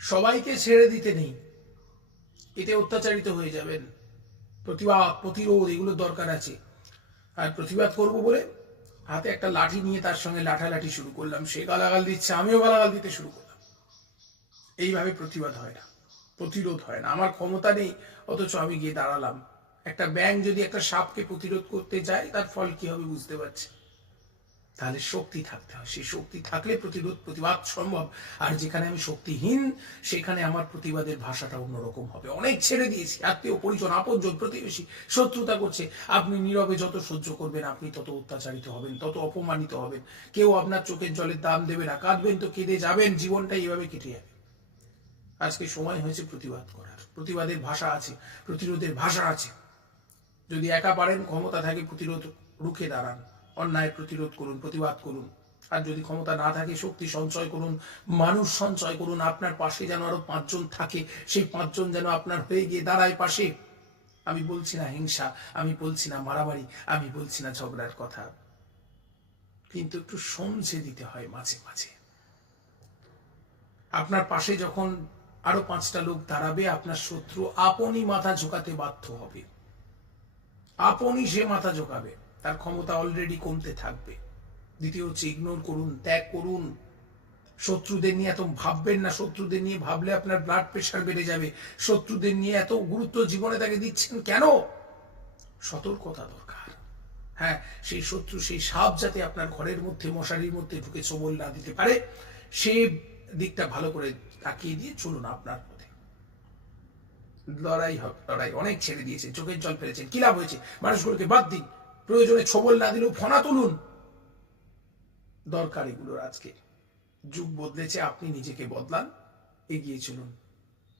সবাইকে ছেড়ে দিতে নেই, এতে অত্যাচারিত হয়ে যাবেন। প্রতিবাদ, প্রতিরোধ এগুলো দরকার আছে। আর প্রতিবাদ করব বলে হাতে একটা লাঠি নিয়ে তার সঙ্গে লাঠালাঠি শুরু করলাম, সে গালাগাল দিচ্ছে, আমিও গালাগাল দিতে শুরু করলাম। এইভাবে প্রতিবাদ হয় না, প্রতিরোধ হয় না। আমার ক্ষমতা নেই, অথচ আমি গিয়ে দাঁড়ালাম। একটা ব্যাঙ যদি একটা সাপকে প্রতিরোধ করতে যায়, তার ফল কি হবে বুঝতে পারছি। তাহলে শক্তি থাকতে হয়, সেই শক্তি থাকলে প্রতিরোধ প্রতিবাদ সম্ভব। আর যেখানে আমি শক্তিহীন, সেখানে আমার প্রতিবাদের ভাষাটা অন্যরকম হবে। অনেক ছেড়ে দিয়েছি, আত্মীয় পরিজন, আপনজন, প্রতিবেশী শত্রুতা করছে। আপনি নীরবে যত সহ্য করবেন, আপনি তত অত্যাচারিত হবেন, তত অপমানিত হবেন। কেউ আপনার চোখের জলের দাম দেবে না, কাঁদবেন তো কেঁদে যাবেন, জীবনটা এইভাবে কেটে যাবে। আজকে সময় হয়েছে প্রতিবাদ করার। প্রতিবাদের ভাষা আছে, প্রতিরোধের ভাষা আছে। যদি একা পারেন, ক্ষমতা থাকে, প্রতিরোধ রুখে দাঁড়ান, অন্যায় প্রতিরোধ করুন, প্রতিবাদ করুন। আর যদি ক্ষমতা না থাকে, শক্তি সঞ্চয় করুন, মানুষ সঞ্চয় করুন। আপনার পাশে যেন আরো 5 জন থাকে, সেই 5 জন যেন আপনার হয়ে গিয়ে দাঁড়ায় পাশে। আমি বলছি না হিংসা, আমি বলছি না মারামারি, আমি বলছি না ঝগড়ার কথা, কিন্তু একটু সমঝে দিতে হয় মাঝে মাঝে। আপনার পাশে যখন আরো 5টা লোক দাঁড়াবে, আপনার শত্রু আপনি মাথা ঝোঁকাতে বাধ্য হবে, আপনি সে মাথা ঝোঁকাবে, তার ক্ষমতা অলরেডি কমতে থাকবে। দ্বিতীয় হচ্ছে ইগনোর করুন, ত্যাগ করুন। শত্রুদের নিয়ে এত ভাববেন না, শত্রুদের নিয়ে ভাবলে আপনার ব্লাড প্রেশার বেড়ে যাবে। শত্রুদের নিয়ে এত গুরুত্ব জীবনে তাকে দিচ্ছেন কেন? সতর্কতা দরকার। হ্যাঁ, সেই শত্রু, সেই সাপ যাতে আপনার ঘরের মধ্যে, মশারির মধ্যে ঢুকে সবল না দিতে পারে, সেই দিকটা ভালো করে তাকিয়ে দিয়ে চলুন আপনার পথে। লড়াই হবে, লড়াই অনেক ছেড়ে দিয়েছেন, চোখের জল ফেলেছেন, কি লাভ হয়েছে? মানুষগুলোকে বাদ দিন, প্রয়োজনে ছবল না দিলেও ফনা তুলুন। দরকার এগুলোর। আজকে যুগ বদলেছে, আপনি নিজেকে বদলান, এগিয়ে চলুন।